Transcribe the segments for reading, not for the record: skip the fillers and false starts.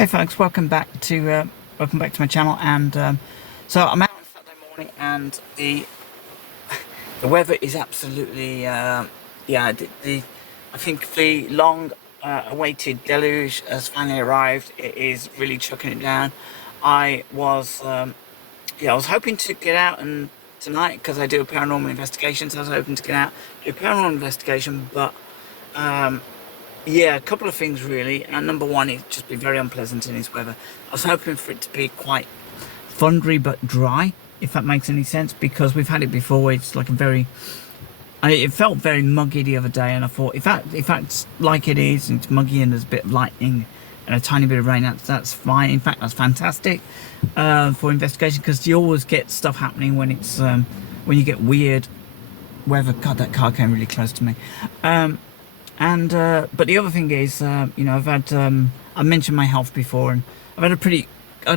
Hey folks, welcome back to my channel. And so I'm out on Saturday morning, and the weather is absolutely yeah. I think the long awaited deluge has finally arrived. It is really chucking it down. I was I was hoping to get out and tonight because I do a paranormal investigation. So I was hoping to get out, do a paranormal investigation, but yeah, a couple of things really. And number one, it's just been very unpleasant in this weather. I was hoping for it to be quite thundery but dry, if that makes any sense, because we've had it before. It's like it felt very muggy the other day, and I thought if that's like it is, and it's muggy and there's a bit of lightning and a tiny bit of rain, that's fine. In fact, that's fantastic for investigation, because you always get stuff happening when it's when you get weird weather. God, that car came really close to me. But the other thing is, I mentioned my health before, and I had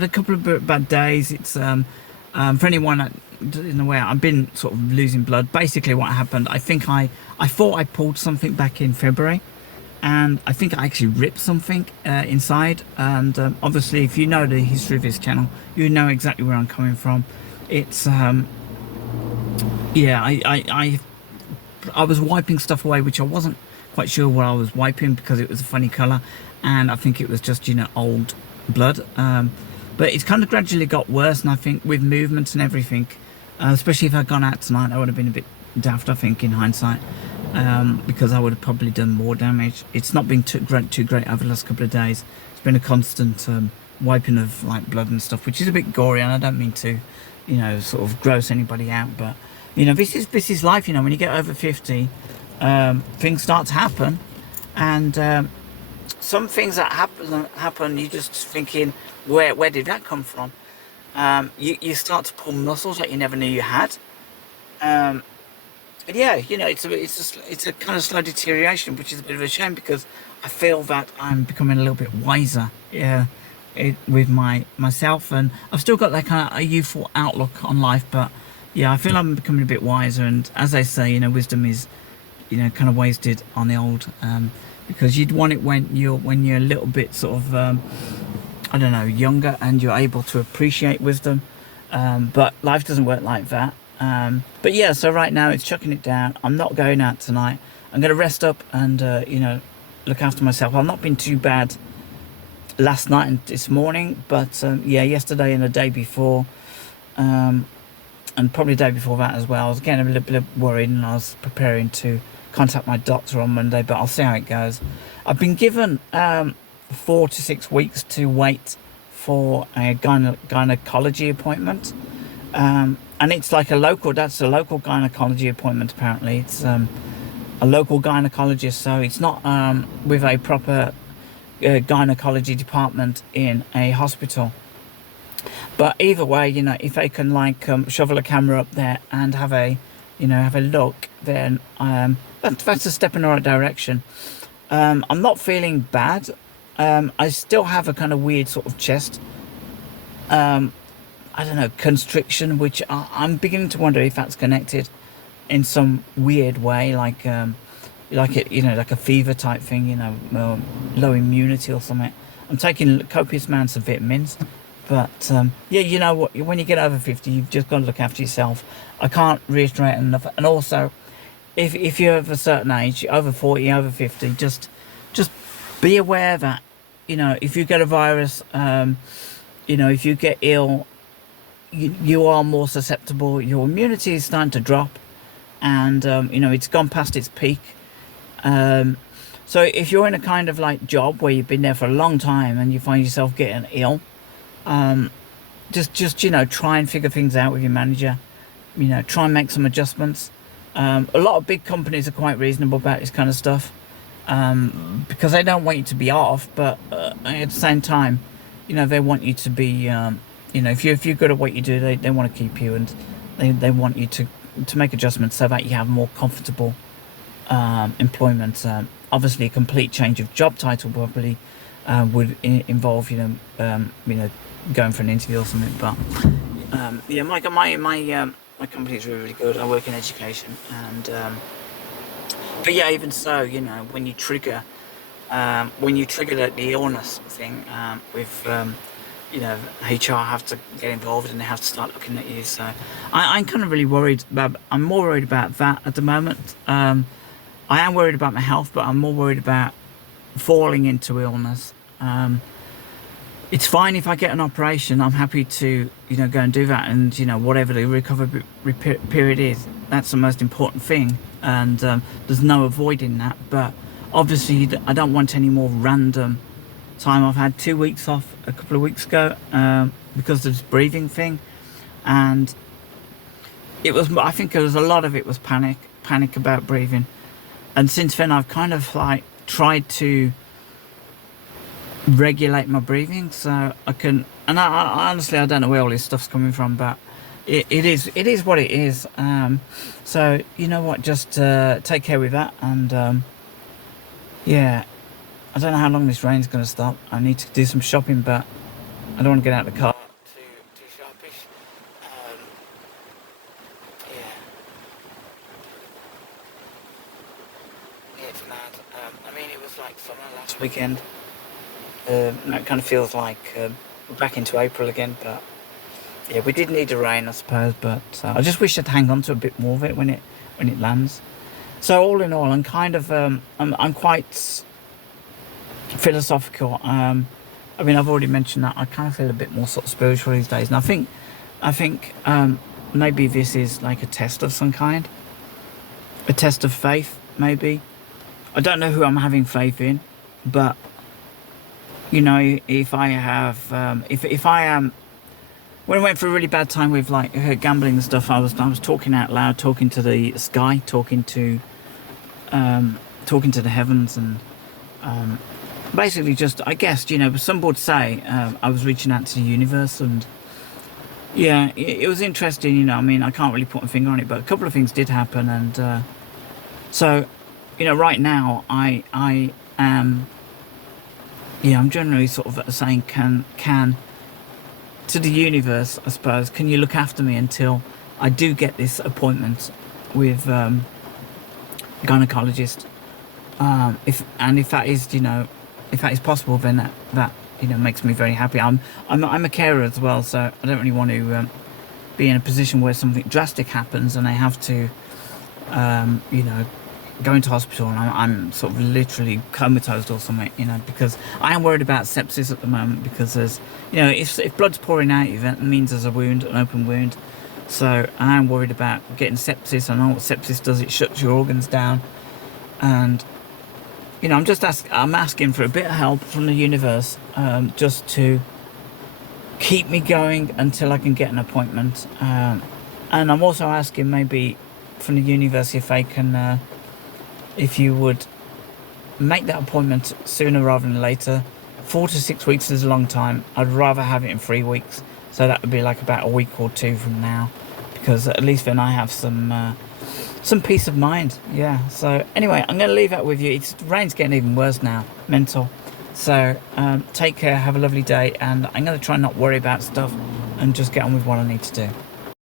a couple of bad days. It's for anyone that in the way I've been sort of losing blood. Basically, what happened, I thought I pulled something back in February, and I think I actually ripped something inside. And obviously, if you know the history of this channel, you know exactly where I'm coming from. It's yeah, I was wiping stuff away, which I wasn't quite sure what I was wiping because it was a funny colour, and I think it was just, old blood. But it's kind of gradually got worse, and I think with movements and everything, especially if I'd gone out tonight, I would have been a bit daft, I think, in hindsight, because I would have probably done more damage. It's not been too great over the last couple of days. It's been a constant wiping of like blood and stuff, which is a bit gory, and I don't mean to, sort of gross anybody out, but this is life. When you get over 50, things start to happen, and some things that happen, you're just thinking, where did that come from? You start to pull muscles that you never knew you had. But yeah, it's a kind of slow deterioration, which is a bit of a shame, because I feel that I'm becoming a little bit wiser, with myself, and I've still got that kind of a youthful outlook on life, but yeah, I feel I'm becoming a bit wiser. And as they say, wisdom is, kind of wasted on the old, because you'd want it when you're a little bit sort of, I don't know, younger, and you're able to appreciate wisdom. But life doesn't work like that. But yeah, so right now it's chucking it down. I'm not going out tonight. I'm going to rest up and, look after myself. I've not been too bad last night and this morning, but yeah, yesterday and the day before, and probably the day before that as well, I was getting a little bit worried, and I was preparing to contact my doctor on Monday, but I'll see how it goes. I've been given 4 to 6 weeks to wait for a gynecology appointment, and it's like that's a local gynecology appointment. Apparently it's a local gynecologist, so it's not with a proper gynecology department in a hospital. But either way, if they can shovel a camera up there and have a look, then that's a step in the right direction. I'm not feeling bad. I still have a kind of weird sort of chest, I don't know, constriction, which I'm beginning to wonder if that's connected in some weird way, like a fever type thing, low immunity or something. I'm taking copious amounts of vitamins. But yeah, when you get over 50, you've just got to look after yourself. I can't reiterate enough. And also, if you're of a certain age, over 40, over 50, just be aware that, if you get a virus, if you get ill, you are more susceptible. Your immunity is starting to drop, and it's gone past its peak. So if you're in a kind of job where you've been there for a long time and you find yourself getting ill, just try and figure things out with your manager. Try and make some adjustments. A lot of big companies are quite reasonable about this kind of stuff, because they don't want you to be off, but at the same time, they want you to be, if you're good at what you do, they want to keep you, and they want you to make adjustments so that you have more comfortable employment. Obviously, a complete change of job title probably would involve going for an interview or something. But yeah, my company is really good. I work in education, and but yeah, even so, when you trigger when you trigger the illness thing with you know, HR have to get involved and they have to start looking at you. So I'm kind of really worried about. I'm more worried about that at the moment. I am worried about my health, but I'm more worried about falling into illness. It's fine if I get an operation. I'm happy to, you know, go and do that, and you know, whatever the recovery period is, that's the most important thing. And there's no avoiding that. But obviously, I don't want any more random time. I've had 2 weeks off a couple of weeks ago because of this breathing thing, and it was. I think there was a lot of it was panic about breathing, and since then I've kind of like tried to regulate my breathing so I can, and I honestly I don't know where all this stuff's coming from, but it is what it is. So you know what, just take care with that, and yeah, I don't know how long this rain's going to stop. I need to do some shopping, but I don't want to get out of the car too sharpish. Yeah, it's mad. I mean, it was like summer last weekend. It kind of feels like we're back into April again, but yeah, we did need the rain, I suppose. But I just wish I'd hang on to a bit more of it when it lands. So all in all, I'm kind of I'm quite philosophical. I mean, I've already mentioned that I kind of feel a bit more sort of spiritual these days, and I think maybe this is like a test of some kind, a test of faith, maybe. I don't know who I'm having faith in, but you know, if I have, if I am, when I went through a really bad time with like gambling and stuff, I was talking out loud, talking to the sky, talking to the heavens, and basically just, I guess, you know, some would say I was reaching out to the universe, and yeah, it was interesting, you know. I mean, I can't really put my finger on it, but a couple of things did happen, and so, you know, right now I am. Yeah, I'm generally sort of saying, can to the universe, I suppose, can you look after me until I do get this appointment with a gynecologist? If that is, you know, if that is possible, then that you know makes me very happy. I'm a carer as well, so I don't really want to be in a position where something drastic happens and I have to, you know, go into hospital and I'm sort of literally comatose or something, you know, because I am worried about sepsis at the moment, because there's, you know, if blood's pouring out of you, that means there's a wound, an open wound. So I am worried about getting sepsis. I know what sepsis does, it shuts your organs down, and you know, I'm asking for a bit of help from the universe, just to keep me going until I can get an appointment, and I'm also asking maybe from the universe if they can if you would make that appointment sooner rather than later. 4 to 6 weeks is a long time. I'd rather have it in 3 weeks, so that would be like about a week or two from now, because at least then I have some peace of mind. Yeah, so anyway, I'm going to leave that with you. The rain's getting even worse now, mental. So take care, have a lovely day, and I'm going to try and not worry about stuff and just get on with what I need to do.